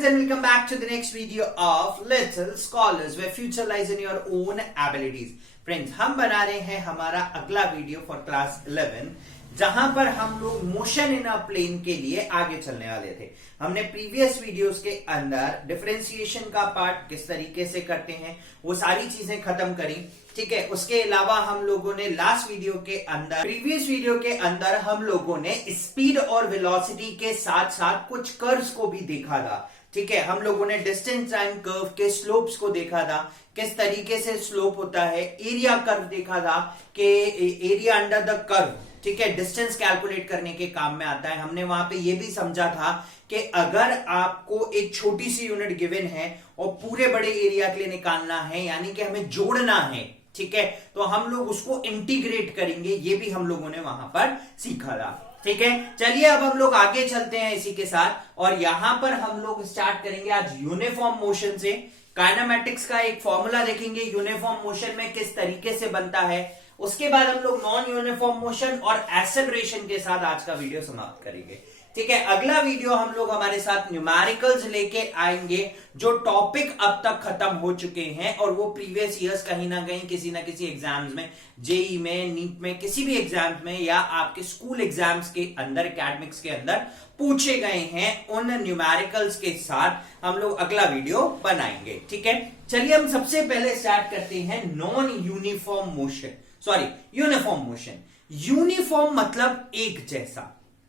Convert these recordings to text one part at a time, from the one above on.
friends, and welcome back to the next video of Little Scholars where future lies in your own abilities. Friends, हम बना रहे हैं हमारा अगला video for class 11 जहां पर हम लोग मोशन इन अ प्लेन के लिए आगे चलने वाले थे। हमने प्रीवियस वीडियोस के अंदर डिफरेंशिएशन का पार्ट किस तरीके से करते हैं वो सारी चीजें खत्म करी, ठीक है। उसके अलावा हम लोगों ने लास्ट वीडियो के अंदर, प्रीवियस वीडियो के अंदर हम लोगों ने स्पीड और वेलोसिटी के साथ साथ कुछ कर्व्स को भी देखा था, ठीक है। हम लोगों ने डिस्टेंस टाइम कर्व के स्लोप्स को देखा था, किस तरीके से स्लोप होता है। एरिया कर्व देखा था कि एरिया अंडर द कर्व, ठीक है, डिस्टेंस कैलकुलेट करने के काम में आता है। हमने वहां पे ये भी समझा था कि अगर आपको एक छोटी सी यूनिट गिवन है और पूरे बड़े एरिया के लिए निकालना है, यानी कि हमें जोड़ना है, ठीक है, तो हम लोग उसको इंटीग्रेट करेंगे। ये भी हम लोगों ने वहां पर सीखा था, ठीक है। चलिए अब हम लोग आगे चलते हैं इसी के साथ, और यहां पर हम लोग स्टार्ट करेंगे आज यूनिफॉर्म मोशन से। काइनेमैटिक्स का एक फॉर्मूला देखेंगे यूनिफॉर्म मोशन में किस तरीके से बनता है। उसके बाद हम लोग नॉन यूनिफॉर्म मोशन और एक्सेलरेशन के साथ आज का वीडियो समाप्त करेंगे, ठीक है। अगला वीडियो हम लोग हमारे साथ न्यूमेरिकल्स लेके आएंगे, जो टॉपिक अब तक खत्म हो चुके हैं और वो प्रीवियस ईयर्स कहीं ना कहीं किसी ना किसी एग्जाम्स में, जेई में, नीट में, किसी भी एग्जाम्स में या आपके स्कूल एग्जाम्स के अंदर, एकेडमिक्स के अंदर पूछे गए हैं। उन न्यूमेरिकल्स के साथ हम लोग अगला वीडियो बनाएंगे, ठीक है। चलिए हम सबसे पहले स्टार्ट करते हैं non uniform motion, sorry uniform motion. Uniform मतलब एक जैसा,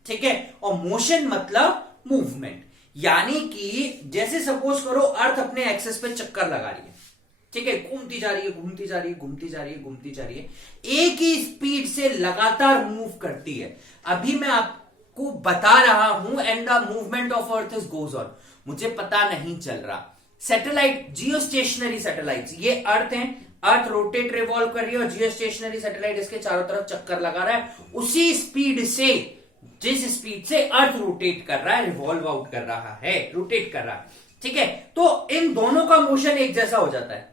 ठीक है, और मोशन मतलब मूवमेंट। यानी कि जैसे सपोज करो अर्थ अपने एक्सेस पे चक्कर लगा रही है, ठीक है, घूमती जा रही है, घूमती जा रही है, घूमती जा रही है, घूमती जा रही है, एक ही स्पीड से लगातार मूव करती है। अभी मैं आपको बता रहा हूं and the movement of earth is goes on, मुझे पता नहीं चल रहा। सैटेलाइट, जियो स्टेशनरी सैटेलाइट, ये अर्थ है, अर्थ रोटेट रिवॉल्व कर रही है और जियो स्टेशनरी सैटेलाइट इसके चारों तरफ चक्कर लगा रहा है उसी स्पीड से जिस स्पीड से अर्थ रोटेट कर रहा है, रिवॉल्व आउट कर रहा है, रोटेट कर रहा है, ठीक है। तो इन दोनों का मोशन एक जैसा हो जाता है,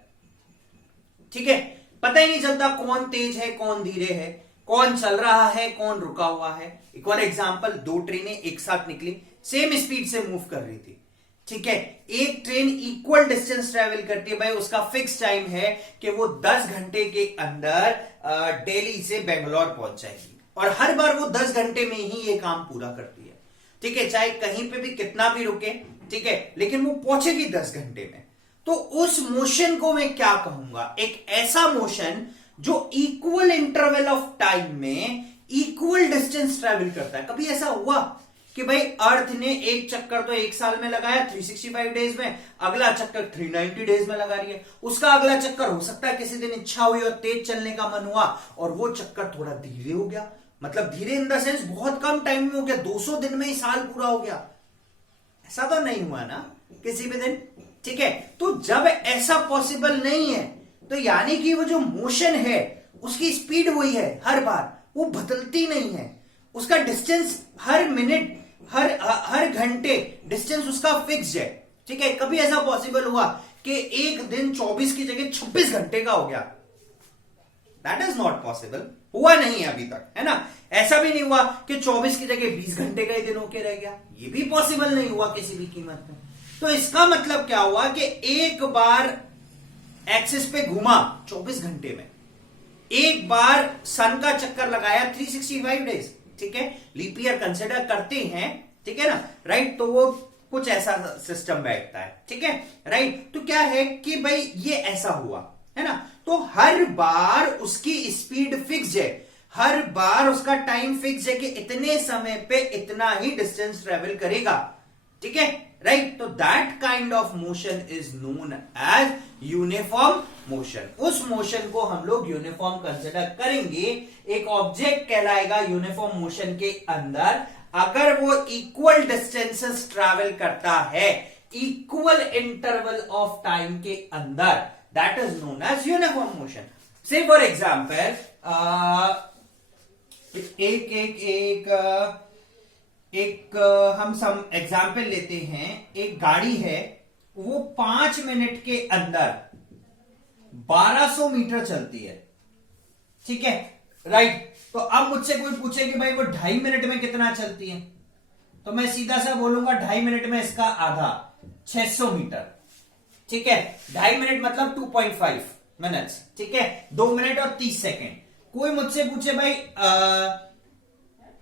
ठीक है। पता ही नहीं चलता कौन तेज है कौन धीरे है, कौन चल रहा है कौन रुका हुआ है। एक और एग्जांपल, दो ट्रेनें एक साथ निकली, सेम स्पीड से मूव कर रही थी, ठीक है। एक ट्रेन इक्वल डिस्टेंस ट्रेवल करती है, भाई उसका फिक्स टाइम है कि वो 10 घंटे के अंदर दिल्ली से बेंगलोर पहुंच जाएगी, और हर बार वो 10 घंटे में ही ये काम पूरा करती है, ठीक है। चाहे कहीं पे भी कितना भी रुके, ठीक है, लेकिन वो पहुंचेगी 10 घंटे में। तो उस मोशन को मैं क्या कहूंगा? एक ऐसा मोशन जो इक्वल इंटरवल ऑफ टाइम में इक्वल डिस्टेंस ट्रेवल करता है। कभी ऐसा हुआ कि भाई अर्थ ने एक चक्कर तो एक साल में लगाया 365 डेज में, अगला चक्कर 390 डेज में लगा रही है। उसका अगला चक्कर हो सकता है किसी दिन इच्छा हुई और तेज चलने का मन हुआ और वो चक्कर थोड़ा धीरे हो गया, मतलब धीरे इन द सेंस बहुत कम टाइम में हो गया, 200 दिन में ही साल पूरा हो गया। ऐसा तो नहीं हुआ ना किसी भी दिन, ठीक है। तो जब ऐसा पॉसिबल नहीं है तो यानी कि वो जो मोशन है उसकी स्पीड वही है, हर बार वो बदलती नहीं है। उसका डिस्टेंस हर मिनट, हर घंटे डिस्टेंस उसका फिक्स्ड है, ठीक है। कभी ऐसा पॉसिबल हुआ कि एक दिन 24 की जगह 26 घंटे का हो गया? दैट इज नॉट पॉसिबल, हुआ नहीं है अभी तक, है ना। ऐसा भी नहीं हुआ कि 24 की जगह 20 घंटे का ही दिन होके रह गया, ये भी पॉसिबल नहीं हुआ किसी भी कीमत में। तो इसका मतलब क्या हुआ कि एक बार एक्सिस पे घूमा 24 घंटे में, एक बार सन का चक्कर लगाया 365 डेज, ठीक है, लीप ईयर कंसिडर करते हैं, ठीक है ना, राइट। तो वो कुछ ऐसा सिस्टम बैठता है, ठीक है, राइट। तो क्या है कि भाई ये ऐसा हुआ, है ना। तो हर बार उसकी स्पीड फिक्स है, हर बार उसका टाइम फिक्स है कि इतने समय पे इतना ही डिस्टेंस ट्रेवल करेगा, ठीक है, राइट। तो that kind of motion is known as uniform motion. उस मोशन को हम लोग यूनिफॉर्म कंसिडर करेंगे। एक ऑब्जेक्ट कहलाएगा यूनिफॉर्म मोशन के अंदर अगर वो इक्वल डिस्टेंसेस ट्रैवल करता है इक्वल इंटरवल ऑफ टाइम के अंदर, that is known as uniform motion. Say for example एक हम सम एग्जाम्पल लेते हैं। एक गाड़ी है, वो 5 मिनट के अंदर 1200 मीटर चलती है, ठीक है, राइट। तो अब मुझसे कोई पूछे कि भाई वो 2.5 मिनट में कितना चलती है, तो मैं सीधा सा बोलूंगा 2.5 मिनट में इसका आधा, 600 मीटर, ठीक है। 2.5 मिनट मतलब 2.5 मिनट्स, ठीक है। 2 मिनट और 30 सेकेंड। कोई मुझसे पूछे भाई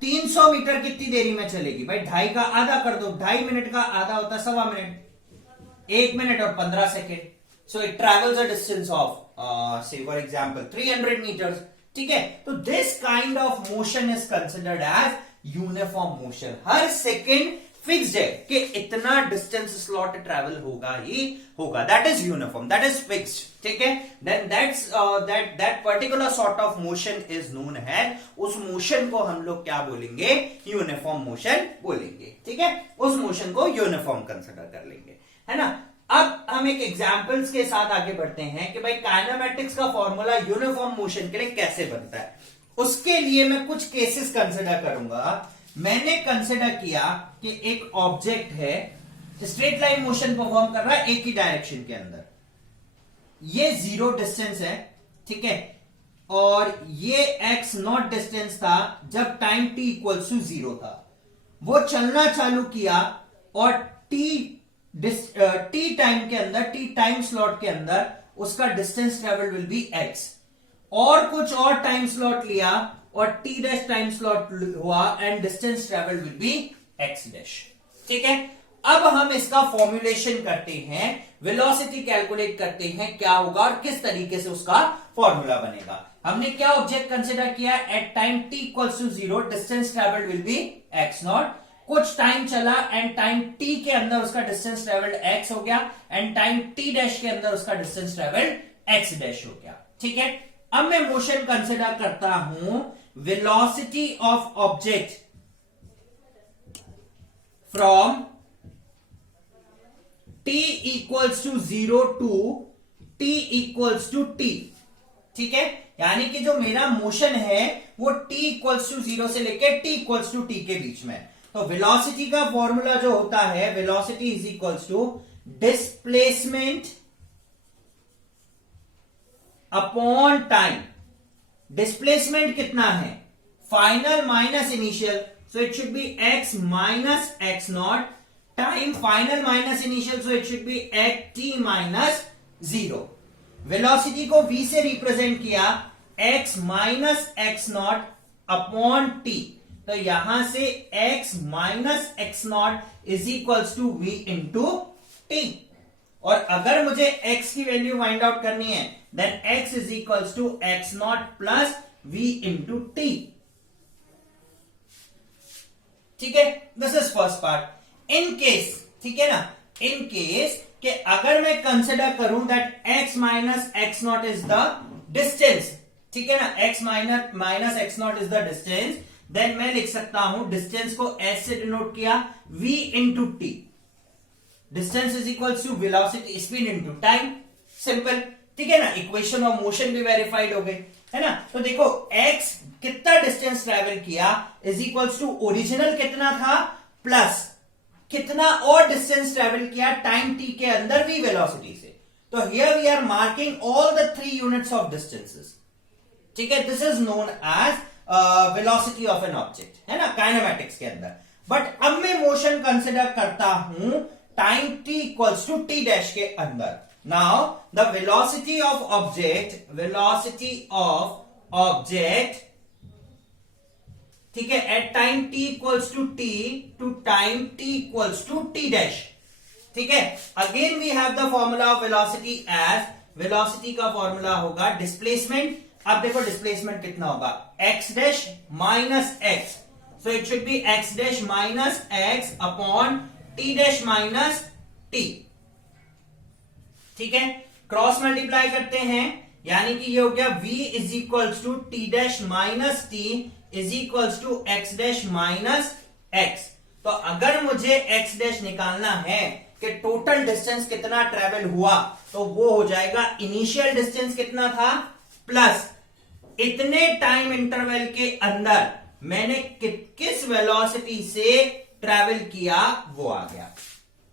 300 मीटर कितनी देरी में चलेगी, भाई 2.5 का आधा कर दो, 2.5 मिनट का आधा होता है 1.25 मिनट, 1 मिनट और 15 second. So it travels a distance of say for example 300 meters, ठीक है। तो this kind of motion is considered as uniform motion. हर सेकेंड फिक्स्ड है कि इतना डिस्टेंस स्लॉट ट्रैवल होगा ही होगा, that is uniform, that is fixed, ठीक है। Then that particular sort of motion is known है, उस मोशन को हम लोग क्या बोलेंगे, यूनिफॉर्म मोशन बोलेंगे, ठीक है। उस मोशन को यूनिफॉर्म कंसिडर कर लेंगे, है ना। अब हम एक एग्जांपल्स के साथ आगे बढ़ते हैं कि भाई काइनेमैटिक्स का फॉर्मूला यूनिफॉर्म मोशन के लिए कैसे बनता है। उसके लिए मैं कुछ केसेस कंसिडर करूंगा। मैंने कंसिडर किया कि एक ऑब्जेक्ट है, स्ट्रेट लाइन मोशन परफॉर्म कर रहा है एक ही डायरेक्शन के अंदर, ये 0 डिस्टेंस है, ठीक है, और ये x नॉट डिस्टेंस था जब टाइम t इक्वल्स टू 0 था। वो चलना चालू किया और t टाइम के अंदर, t टाइम स्लॉट के अंदर उसका distance travel will be x, और कुछ और टाइम स्लॉट लिया और t डैश टाइम स्लॉट हुआ and distance travel will be x dash, ठीक है। अब हम इसका फॉर्मुलेशन करते हैं, वेलोसिटी कैलकुलेट करते हैं क्या होगा और किस तरीके से उसका फॉर्मूला बनेगा। हमने क्या ऑब्जेक्ट कंसिडर किया, at time t equals to 0 distance travel will be x nought. कुछ टाइम चला एंड टाइम t के अंदर उसका डिस्टेंस ट्रेवल्ड x हो गया एंड टाइम t डैश के अंदर उसका डिस्टेंस ट्रेवल्ड x डैश हो गया, ठीक है। अब मैं मोशन कंसिडर करता हूं, velocity of object from t equals to 0 to t equals to t, ठीक है। यानी कि जो मेरा मोशन है वो t equals to 0 से लेके t equals to t के बीच में। तो वेलोसिटी का फॉर्मूला जो होता है, velocity is equals to displacement upon time. Displacement कितना है, final minus initial, so it should be x minus x nought, time final minus initial, so it should be t minus 0। Velocity को v से represent किया, x minus x nought upon t, तो यहां से x minus x nought is equals to v into t. और अगर मुझे x की वैल्यू फाइंड आउट करनी है, then x is equals to x nought plus v into t, ठीक है। This is first part. In case, ठीक है ना, इन केस कि अगर मैं कंसिडर करूं that x minus x nought is the distance, ठीक है ना, x minus x nought is the distance, then मैं लिख सकता हूं डिस्टेंस को s से डिनोट किया v into t. Distance is equals to velocity speed into time, simple, ठीक है ना। इक्वेशन ऑफ मोशन भी वेरीफाइड हो गई, है ना। तो देखो x कितना डिस्टेंस ट्रेवल किया इज इक्वल्स टू ओरिजिनल कितना था प्लस कितना और डिस्टेंस ट्रेवल किया टाइम t के अंदर v वेलोसिटी से। तो here we are marking all the 3 units of distances, ठीक है। This is known as velocity of an object, है ना, काइनेमैटिक्स के अंदर। बट अब मैं मोशन कंसिडर करता हूं time t equals to t dash के अंदर। Now the velocity of object, ठीक है, at time t equals to t to time t equals to t dash, ठीक है। Again we have the formula of velocity as, velocity का formula होगा displacement. अब देखो डिस्प्लेसमेंट कितना होगा, x डैश माइनस x, सो it should be x dash minus x upon t dash minus t, ठीक है। क्रॉस मल्टीप्लाई करते हैं, यानी कि ये हो गया v is equals to t dash minus t is equals to x dash minus x. तो अगर मुझे x डैश निकालना है कि टोटल डिस्टेंस कितना ट्रेवल हुआ, तो वो हो जाएगा इनिशियल डिस्टेंस कितना था प्लस इतने टाइम इंटरवल के अंदर मैंने किस वेलोसिटी से ट्रेवल किया वो आ गया,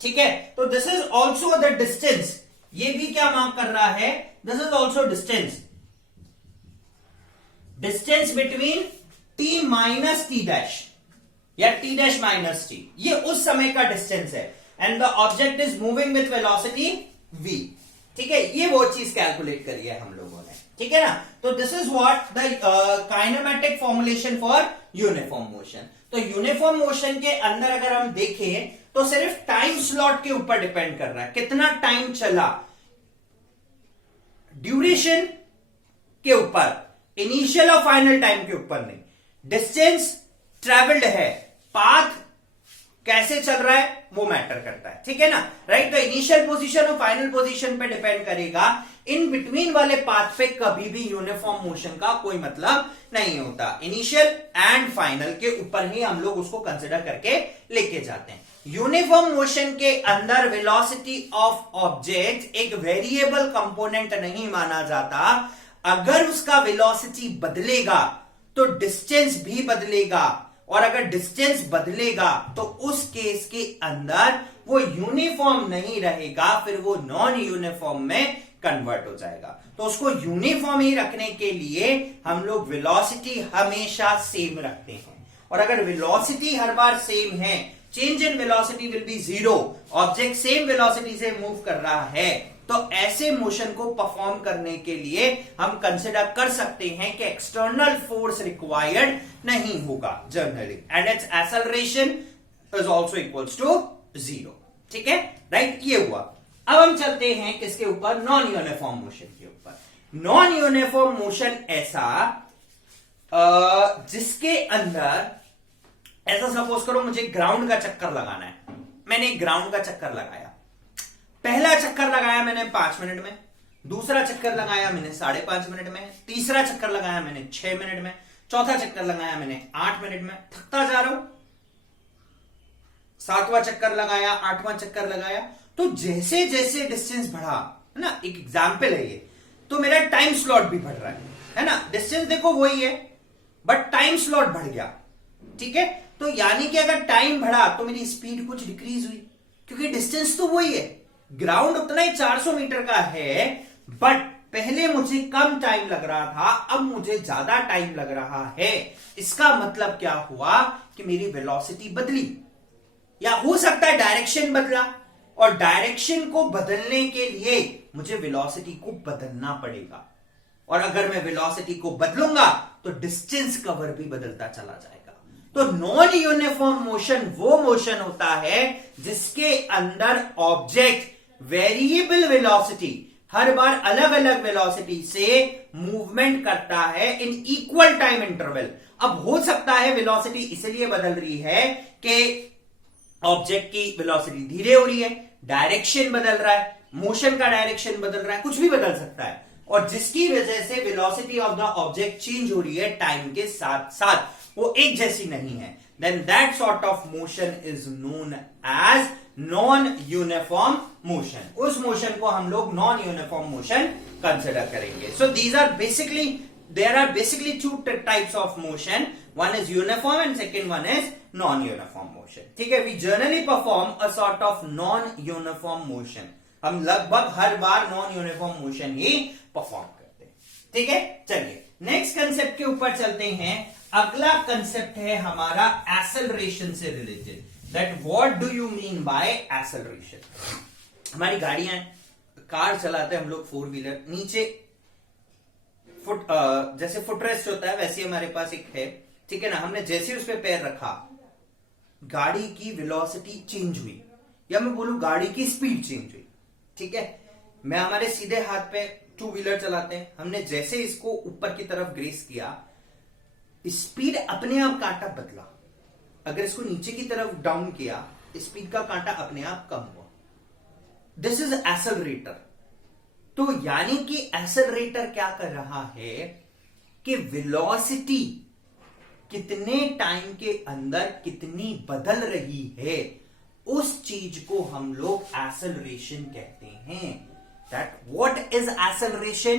ठीक है। तो this is also the distance, ये भी क्या मार्क कर रहा है, this is also distance between t minus T dash या t डैश माइनस टी, ये उस समय का डिस्टेंस है। And the object is moving with velocity v। ठीक है, ये वो चीज कैलकुलेट करी है हम लोगों ने। ठीक है ना, तो this is what the kinematic formulation for uniform motion. तो यूनिफॉर्म मोशन के अंदर अगर हम देखें तो सिर्फ टाइम स्लॉट के ऊपर डिपेंड कर रहा है, कितना टाइम चला, ड्यूरेशन के ऊपर, इनिशियल और फाइनल टाइम के ऊपर नहीं। डिस्टेंस ट्रेवल्ड है, पाथ कैसे चल रहा है वो मैटर करता है। ठीक है ना, राइट। तो इनिशियल पोजीशन और फाइनल पोजीशन पे डिपेंड करेगा। इन बिटवीन वाले पाथ पे कभी भी यूनिफॉर्म मोशन का कोई मतलब नहीं होता। इनिशियल एंड फाइनल के ऊपर ही हम लोग उसको कंसिडर करके लेके जाते हैं। यूनिफॉर्म मोशन के अंदर वेलोसिटी ऑफ ऑब्जेक्ट एक वेरिएबल कंपोनेंट नहीं माना जाता। अगर उसका वेलोसिटी बदलेगा तो डिस्टेंस भी बदलेगा, और अगर डिस्टेंस बदलेगा तो उस केस के अंदर वो यूनिफॉर्म नहीं रहेगा, फिर वो नॉन यूनिफॉर्म में कन्वर्ट हो जाएगा। तो उसको यूनिफॉर्म ही रखने के लिए हम लोग वेलोसिटी हमेशा सेम रखते हैं। और अगर वेलोसिटी हर बार सेम है, change in velocity will be 0, object same velocity से मूव कर रहा है, तो ऐसे मोशन को परफॉर्म करने के लिए हम कंसिडर कर सकते हैं कि एक्सटर्नल फोर्स रिक्वायर्ड नहीं होगा generally, and its acceleration is also equals to 0। ठीक है, राइट, ये हुआ। अब हम चलते हैं किसके ऊपर, नॉन यूनिफॉर्म मोशन के ऊपर। नॉन यूनिफॉर्म मोशन ऐसा जिसके अंदर, ऐसा सपोज करो मुझे ग्राउंड का चक्कर लगाना है, मैंने ग्राउंड का चक्कर लगाया। पहला चक्कर लगाया मैंने 5 मिनट में, दूसरा चक्कर लगाया मैंने 5.5 मिनट में, तीसरा चक्कर लगाया मैंने 6 मिनट में, चौथा चक्कर लगाया मैंने 8 मिनट में। थकता जा रहा हूं, 7वां चक्कर लगाया, 8वां चक्कर लगाया। तो जैसे जैसे डिस्टेंस बढ़ा, है ना, एक एग्जाम्पल है ये, तो मेरा टाइम स्लॉट भी बढ़ रहा है ना। डिस्टेंस देखो वही है बट टाइम स्लॉट बढ़ गया। ठीक है, तो यानी कि अगर टाइम बढ़ा तो मेरी स्पीड कुछ डिक्रीज हुई, क्योंकि डिस्टेंस तो वही है, ग्राउंड उतना ही 400 मीटर का है, बट पहले मुझे कम टाइम लग रहा था, अब मुझे ज्यादा टाइम लग रहा है। इसका मतलब क्या हुआ कि मेरी वेलोसिटी बदली, या हो सकता है डायरेक्शन बदला, और डायरेक्शन को बदलने के लिए मुझे वेलोसिटी को बदलना पड़ेगा, और अगर मैं वेलोसिटी को बदलूंगा तो डिस्टेंस कवर भी बदलता चला जाएगा। तो नॉन यूनिफॉर्म मोशन वो मोशन होता है जिसके अंदर ऑब्जेक्ट वेरिएबल वेलोसिटी, हर बार अलग अलग वेलोसिटी से मूवमेंट करता है इन इक्वल टाइम इंटरवल। अब हो सकता है वेलोसिटी इसलिए बदल रही है कि ऑब्जेक्ट की वेलोसिटी धीरे हो रही है, डायरेक्शन बदल रहा है, मोशन का डायरेक्शन बदल रहा है, कुछ भी बदल सकता है, और जिसकी वजह से velocity of the object change हो रही है टाइम के साथ साथ, वो एक जैसी नहीं है। Then that sort of motion is known as non uniform motion. उस मोशन को हम लोग नॉन यूनिफॉर्म मोशन कंसिडर करेंगे। So these are basically, there are basically two types of motion, one is uniform and second one is non-uniform motion। ठीक है, we generally perform a sort of non-uniform motion, हम लगभग हर बार non-uniform motion ही perform करते हैं। ठीक है, चलिए next concept के ऊपर चलते हैं। अगला कंसेप्ट है हमारा एक्सेलरेशन से related, that what do you mean by acceleration. हमारी गाड़ियां, कार चलाते हैं हम लोग, 4 व्हीलर, नीचे जैसे फुटरेस्ट होता है वैसे हमारे पास एक है। ठीक है ना, हमने जैसे उस पर पैर रखा, गाड़ी की वेलोसिटी चेंज हुई, या मैं बोलूं गाड़ी की स्पीड चेंज हुई। ठीक है, मैं हमारे सीधे हाथ पे 2 व्हीलर चलाते हैं, हमने जैसे इसको ऊपर की तरफ ग्रेस किया, स्पीड अपने आप कांटा बदला। अगर इसको नीचे की तरफ डाउन किया, स्पीड का कांटा अपने आप कम हुआ। This is accelerator. तो यानी कि एक्सेलरेटर क्या कर रहा है कि वेलोसिटी कितने टाइम के अंदर कितनी बदल रही है, उस चीज को हम लोग एक्सेलरेशन कहते हैं। दैट व्हाट इज एक्सेलरेशन,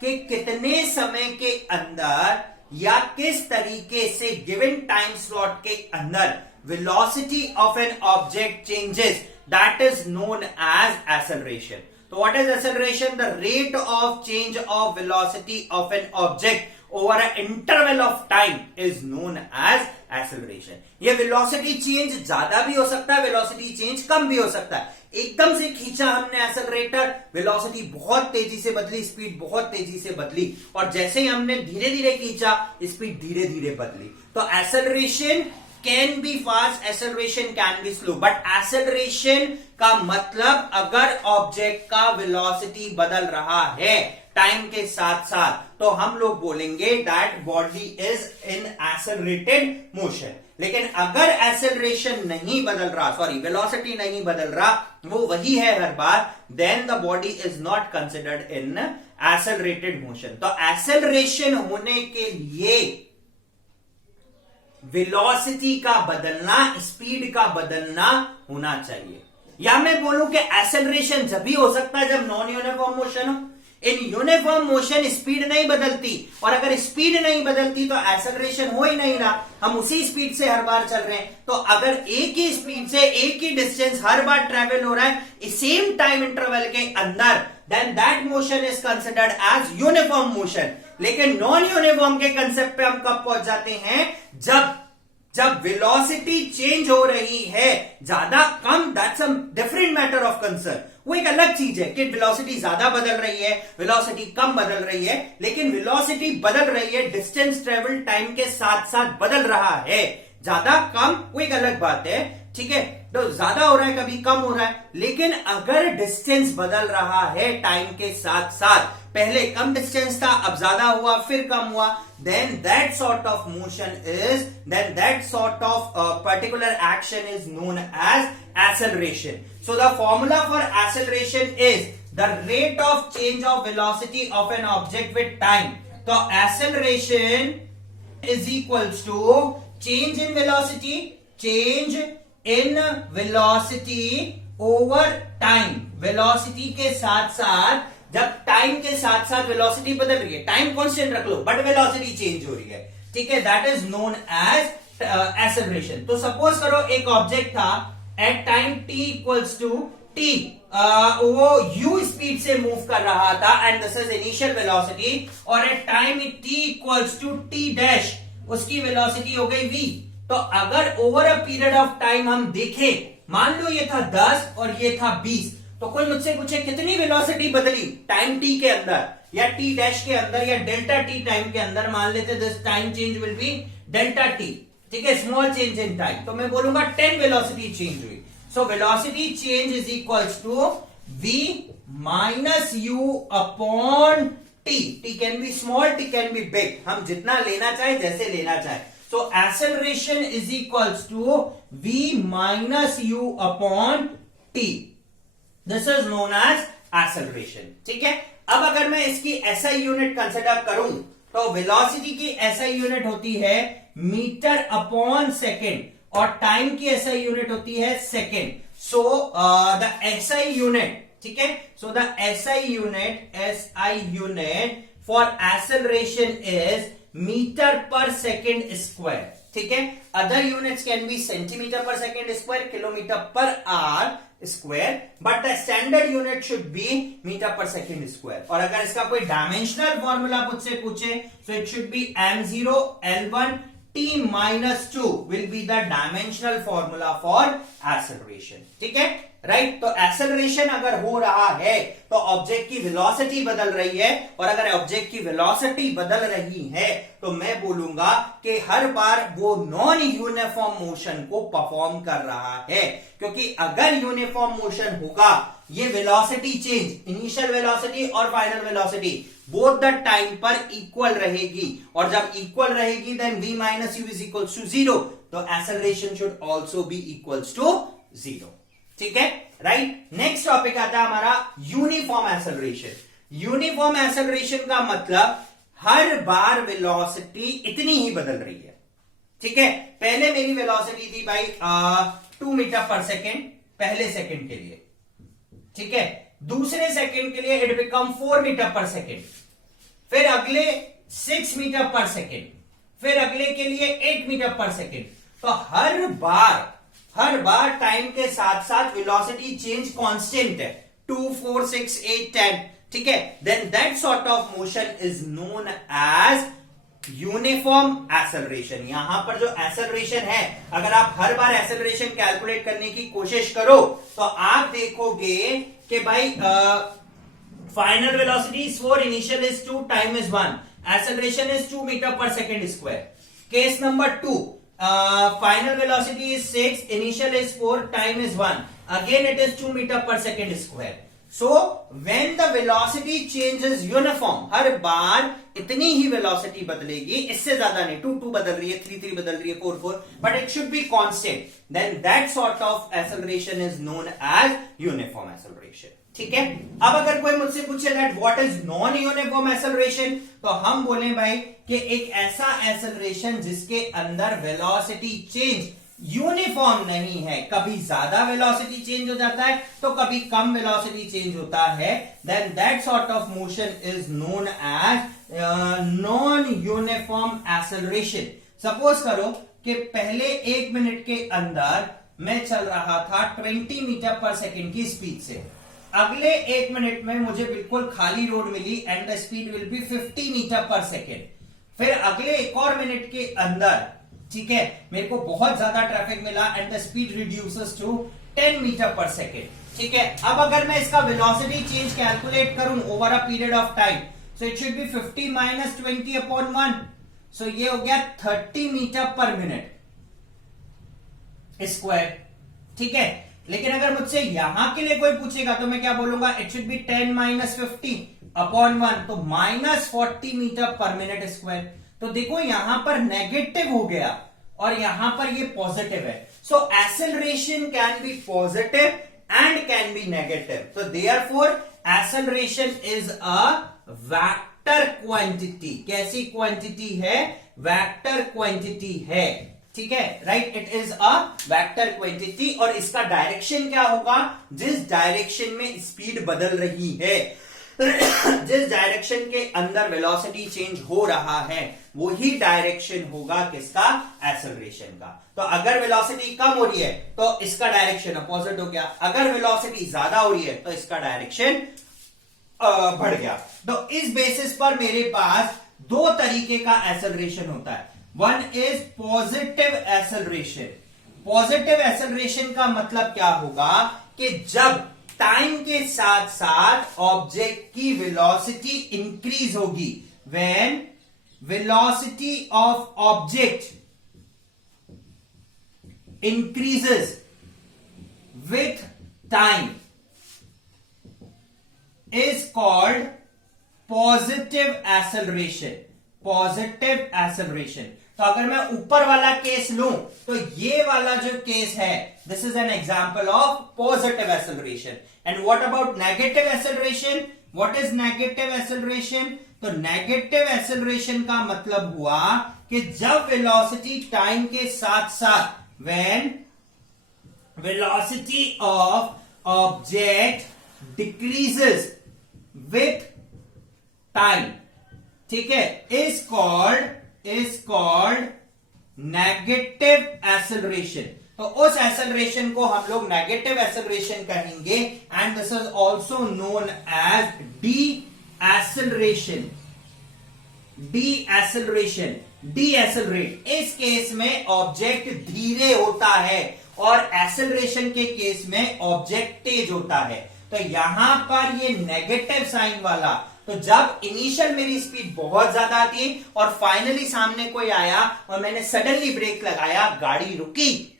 कि कितने समय के अंदर या किस तरीके से गिवन टाइम स्लॉट के अंदर velocity of an object changes, that is known as acceleration. So what is acceleration? The rate of change of velocity of an object over an interval of time is known as acceleration. ये velocity change ज्यादा भी हो सकता है, velocity change कम भी हो सकता है. एकदम से खींचा हमने एक्सेलरेटर, वेलोसिटी बहुत तेजी से बदली, स्पीड बहुत तेजी से बदली, और जैसे ही हमने धीरे धीरे खींचा, स्पीड धीरे धीरे बदली. तो acceleration can B fast, acceleration can be slow, but acceleration का मतलब अगर ऑब्जेक्ट का वेलोसिटी बदल रहा है टाइम के साथ साथ, तो हम लोग बोलेंगे that body is in accelerated motion. लेकिन अगर एक्सेलरेशन नहीं बदल रहा, सॉरी वेलोसिटी नहीं बदल रहा, वो वही है हर बार, then the body is not considered in accelerated motion. तो एक्सेलरेशन होने के लिए वेलोसिटी का बदलना, स्पीड का बदलना होना चाहिए. या मैं बोलूं कि एक्सेलरेशन जब भी हो सकता है जब नॉन यूनिफॉर्म मोशन हो. इन यूनिफॉर्म मोशन स्पीड नहीं बदलती, और अगर स्पीड नहीं बदलती तो एक्सेलरेशन हो ही नहीं रहा, हम उसी स्पीड से हर बार चल रहे हैं. तो अगर एक ही स्पीड से एक ही डिस्टेंस हर बार ट्रेवल हो रहा है सेम टाइम इंटरवल के अंदर, then that motion is considered as uniform motion. लेकिन नॉन यूनिफॉर्म के कंसेप्ट पे हम कब पहुंच जाते हैं, जब वेलोसिटी चेंज हो रही है, ज्यादा कम, that's a different matter of concern. वो एक अलग चीज है कि वेलोसिटी ज्यादा बदल रही है, वेलोसिटी कम बदल रही है, लेकिन वेलोसिटी बदल रही है, डिस्टेंस ट्रेवल टाइम के साथ साथ बदल रहा है, ज्यादा कम वो एक अलग बात है. ठीक है, तो ज्यादा हो रहा है, कभी कम हो रहा है, लेकिन अगर डिस्टेंस बदल रहा है टाइम के साथ साथ, पहले कम डिस्टेंस था, अब ज्यादा हुआ, फिर कम हुआ, then that sort of motion is, then that sort of particular action is known as acceleration. So the formula for acceleration is the rate of change of velocity of an object with time. So acceleration is equals to change in velocity over time. Velocity के साथ साथ, जब time के साथ साथ velocity बदल रही है, टाइम कांस्टेंट रख लो बट वेलोसिटी चेंज हो रही है, ठीक है, that is known as acceleration. तो सपोज करो एक ऑब्जेक्ट था at time t equals to t, वो u स्पीड से मूव कर रहा था and this is initial velocity, और at time t equals to t dash, उसकी वेलोसिटी हो गई v. तो अगर over a period of time हम देखें, मान लो ये था 10 और ये था 20, तो कोई मुझसे पूछे कितनी वेलोसिटी बदली टाइम t के अंदर, या t डैश के अंदर, या डेल्टा t टाइम के अंदर, मान लेते this time change will be delta t, ठीक है, स्मॉल चेंज इन टाइम, तो मैं बोलूंगा 10 वेलोसिटी चेंज हुई. So velocity change is equals to v minus u upon t. t can be small, t can be big, हम जितना लेना चाहे, जैसे लेना चाहे. So acceleration is equals to v minus u upon t. This is known as acceleration. ठीक है, अब अगर मैं इसकी SI यूनिट कंसिडर करूं, तो वेलोसिटी की SI यूनिट होती है मीटर अपॉन सेकेंड, और टाइम की SI यूनिट होती है second. So the SI unit, ठीक है, so the SI unit for acceleration is metre per second square. ठीक है, other units can be centimetre per second square, kilometre per hour square, but the standard unit should be metre per second square. और अगर इसका कोई dimensional formula मुझसे पूछे, so it should be m0 L1 t minus 2 will be the dimensional formula for acceleration. ठीक है, right. तो acceleration अगर हो रहा है तो ऑब्जेक्ट की वेलोसिटी बदल रही है, और अगर ऑब्जेक्ट की वेलोसिटी बदल रही है तो मैं बोलूंगा कि हर बार वो नॉन यूनिफॉर्म मोशन को परफॉर्म कर रहा है. क्योंकि अगर यूनिफॉर्म मोशन होगा, ये वेलोसिटी चेंज, इनिशियल वेलोसिटी और final velocity both the time पर इक्वल रहेगी, और जब इक्वल रहेगी then v minus u is equals to 0, तो acceleration should also be equals to 0. ठीक है, राइट. नेक्स्ट टॉपिक आता है हमारा यूनिफॉर्म एक्सेलरेशन. यूनिफॉर्म एक्सेलरेशन का मतलब हर बार वेलोसिटी इतनी ही बदल रही है. ठीक है, पहले मेरी वेलोसिटी थी भाई 2 मीटर पर सेकेंड पहले सेकेंड के लिए, ठीक है, दूसरे सेकेंड के लिए it become 4 metre per second, फिर अगले 6 मीटर पर सेकेंड, फिर अगले के लिए 8 मीटर पर सेकेंड. तो हर बार टाइम के साथ साथ वेलोसिटी चेंज कांस्टेंट है, 2 4 6 8 10. ठीक है, then that sort of motion is known as uniform acceleration. यहां पर जो एक्सेलरेशन है, अगर आप हर बार एक्सेलरेशन कैलकुलेट करने की कोशिश करो तो आप देखोगे कि भाई final velocity is 4, initial is 2, time is 1, acceleration is 2 metre per second square. Case number 2, final velocity is 6, initial is 4, time is 1, again it is 2 metre per second square. So when the velocity changes uniform, हर बार इतनी ही velocity बदलेगी, इससे ज्यादा नहीं, 2 2 बदल रही है, 3 3 बदल रही है, 4 4, but it should be constant, then that sort of acceleration is known as uniform acceleration। ठीक है। अब अगर कोई मुझसे पूछे that what is non uniform acceleration, तो हम बोले भाई कि एक ऐसा acceleration जिसके अंदर velocity change यूनिफॉर्म नहीं है, कभी ज्यादा वेलोसिटी चेंज हो जाता है तो कभी कम वेलोसिटी चेंज होता है, then that sort of motion is known as non uniform acceleration. Suppose करो कि पहले 1 मिनट के अंदर मैं चल रहा था 20 मीटर पर सेकेंड की स्पीड से, अगले 1 मिनट में मुझे बिल्कुल खाली रोड मिली and the speed will be 50 meter per second. फिर अगले 1 और मिनट के अंदर, ठीक है, मेरे को बहुत ज्यादा ट्रैफिक मिला and the speed reduces to 10 meter per second. ठीक है। अब अगर मैं इसका वेलोसिटी चेंज कैलकुलेट करूं over a period of time, so it should be 50 minus 20 upon 1, सो ये हो गया 30 मीटर पर मिनट स्क्वायर। ठीक है। लेकिन अगर मुझसे यहां के लिए कोई पूछेगा तो मैं क्या बोलूंगा, it should be 10 minus 50 upon 1, तो minus 40 meter per minute square. तो देखो यहां पर नेगेटिव हो गया और यहां पर ये पॉजिटिव है। So acceleration can be positive and can be negative. तो therefore acceleration is a vector quantity. कैसी क्वांटिटी है? वेक्टर क्वांटिटी है। ठीक है, right, it is a vector quantity. और इसका डायरेक्शन क्या होगा? जिस डायरेक्शन में स्पीड बदल रही है, जिस डायरेक्शन के अंदर वेलोसिटी चेंज हो रहा है, वही डायरेक्शन होगा किसका? एक्सेलरेशन का। तो अगर वेलोसिटी कम हो रही है तो इसका डायरेक्शन अपोजिट हो गया, अगर वेलोसिटी ज्यादा हो रही है तो इसका डायरेक्शन बढ़ गया। तो इस बेसिस पर मेरे पास 2 तरीके का एक्सेलरेशन होता है। One is positive acceleration. Positive acceleration का मतलब क्या होगा कि जब टाइम के साथ साथ ऑब्जेक्ट की वेलोसिटी इंक्रीज होगी, when velocity of object increases with time is called positive acceleration. Positive acceleration. तो अगर मैं ऊपर वाला केस लूं तो ये वाला जो केस है, this is an example of positive acceleration. And what about negative acceleration? What is negative acceleration? तो नेगेटिव एक्सेलरेशन का मतलब हुआ कि जब वेलोसिटी टाइम के साथ साथ, when velocity of object decreases with time, ठीक है, इज कॉल्ड नेगेटिव एक्सेलरेशन। तो उस एक्सेलरेशन को हम लोग नेगेटिव एक्सेलरेशन कहेंगे and this is also known as deceleration. Deceleration, decelerate. इस केस में ऑब्जेक्ट धीरे होता है और एक्सेलरेशन के केस में ऑब्जेक्ट तेज होता है। तो यहां पर ये नेगेटिव साइन वाला, तो जब इनिशियल मेरी स्पीड बहुत ज्यादा आती और फाइनली सामने कोई आया और मैंने सडनली ब्रेक लगाया, गाड़ी रुकी,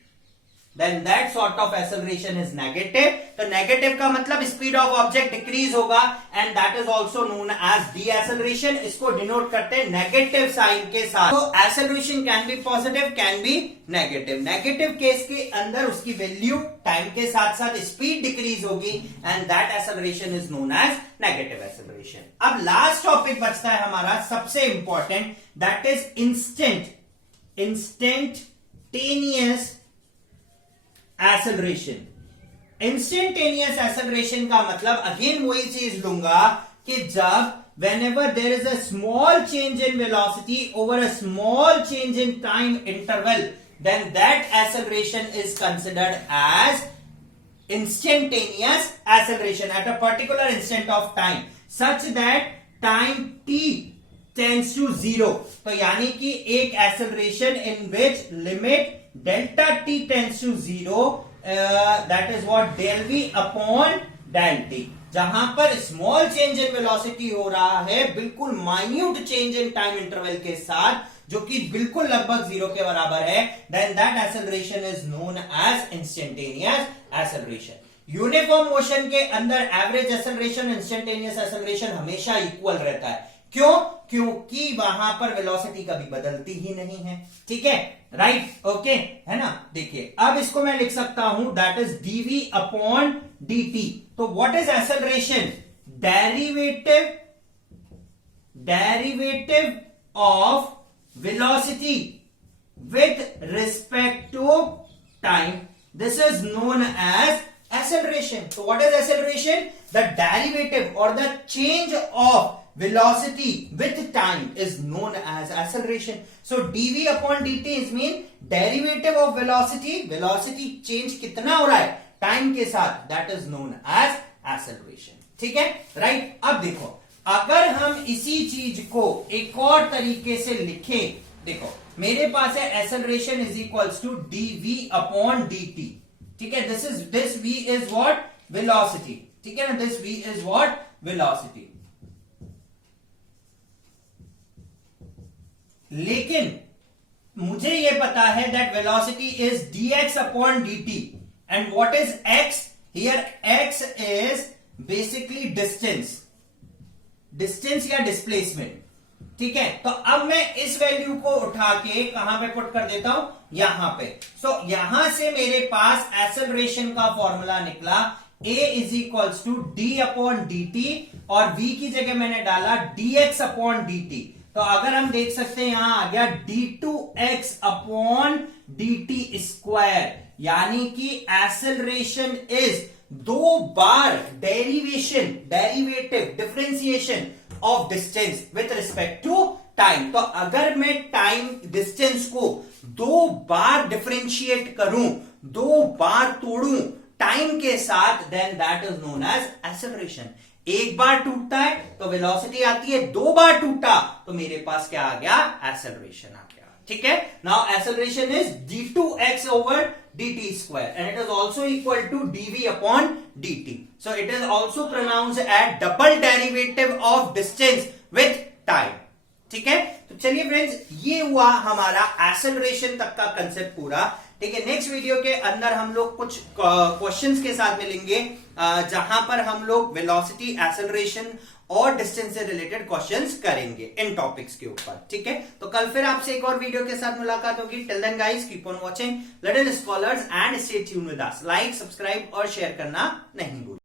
then that sort of acceleration is negative। तो नेगेटिव का मतलब स्पीड ऑफ ऑब्जेक्ट डिक्रीज होगा and that is also known as deceleration. इसको डिनोट करते हैं नेगेटिव साइन के साथ। तो acceleration can be positive, can be negative. Negative case के अंदर उसकी वैल्यू टाइम के साथ साथ स्पीड डिक्रीज होगी and that acceleration is known as negative acceleration. अब लास्ट टॉपिक बचता है हमारा सबसे important, that is instantaneous acceleration. Instantaneous acceleration का मतलब अगेन वही चीज लूंगा कि जब whenever there is a small change in velocity over a small change in time interval, then that acceleration is considered as instantaneous acceleration at a particular instant of time, such that time t tends to zero, तो यानी कि एक acceleration in which limit delta t tends to zero, that is what del v upon del t, जहां पर small change in velocity हो रहा है बिल्कुल minute change in time interval के साथ, जो कि बिल्कुल लगभग जीरो के बराबर है, then that acceleration is known as instantaneous acceleration. Uniform motion के अंदर एवरेज एक्सेलरेशन, इंस्टेंटेनियस एक्सेलरेशन हमेशा इक्वल रहता है। क्यों? क्योंकि वहां पर वेलोसिटी कभी बदलती ही नहीं है। ठीक है, राइट, ओके, है ना। देखिए अब इसको मैं लिख सकता हूं that is dv upon dt। तो what is acceleration? Derivative of velocity with respect to time, this is known as acceleration. So what is acceleration? The derivative or the change of velocity with time is known as acceleration. So dv upon dt is mean derivative of velocity, velocity change कितना हो रहा है time के साथ, that is known as acceleration. ठीक है, right. अब देखो अगर हम इसी चीज को एक और तरीके से लिखें, देखो मेरे पास है acceleration is equals to dv upon dt। ठीक है, this v is what velocity. ठीक है ना, this v is what velocity. लेकिन मुझे यह पता है that velocity is dx upon dt and what is x here? x is basically distance या डिस्प्लेसमेंट। ठीक है, तो अब मैं इस वैल्यू को उठा के कहां पे पुट कर देता हूं? यहां पे। सो यहां से मेरे पास एक्सेलरेशन का फॉर्मूला निकला a is equals to d upon d t, और v की जगह मैंने डाला dx अपॉन डी टी। तो अगर हम देख सकते हैं यहां आ गया d2x upon d T square, यानी कि एक्सेलरेशन इज दो बार derivative differentiation of distance with respect to time. तो अगर मैं टाइम डिस्टेंस को दो बार डिफरेंशिएट करूं, दो बार तोड़ूं टाइम के साथ, then that is known as acceleration. एक बार टूटता है तो वेलोसिटी आती है, दो बार टूटा तो मेरे पास क्या आ गया? एक्सेलरेशन आ गया। ठीक है, now acceleration is d2x over dt square and it is also equal to dv upon dt. So it is also pronounced as double derivative of distance with time. ठीक है, तो चलिए फ्रेंड्स, ये हुआ हमारा एक्सेलरेशन तक का कंसेप्ट पूरा। ठीक है, नेक्स्ट वीडियो के अंदर हम लोग कुछ क्वेश्चंस के साथ मिलेंगे, जहां पर हम लोग वेलोसिटी, एक्सेलरेशन और डिस्टेंस से रिलेटेड क्वेश्चंस करेंगे इन टॉपिक्स के ऊपर। ठीक है, तो कल फिर आपसे एक और वीडियो के साथ मुलाकात होगी। Till then guys, keep on watching little scholars and stay tune with us. Like, subscribe और शेयर करना नहीं भूलिए।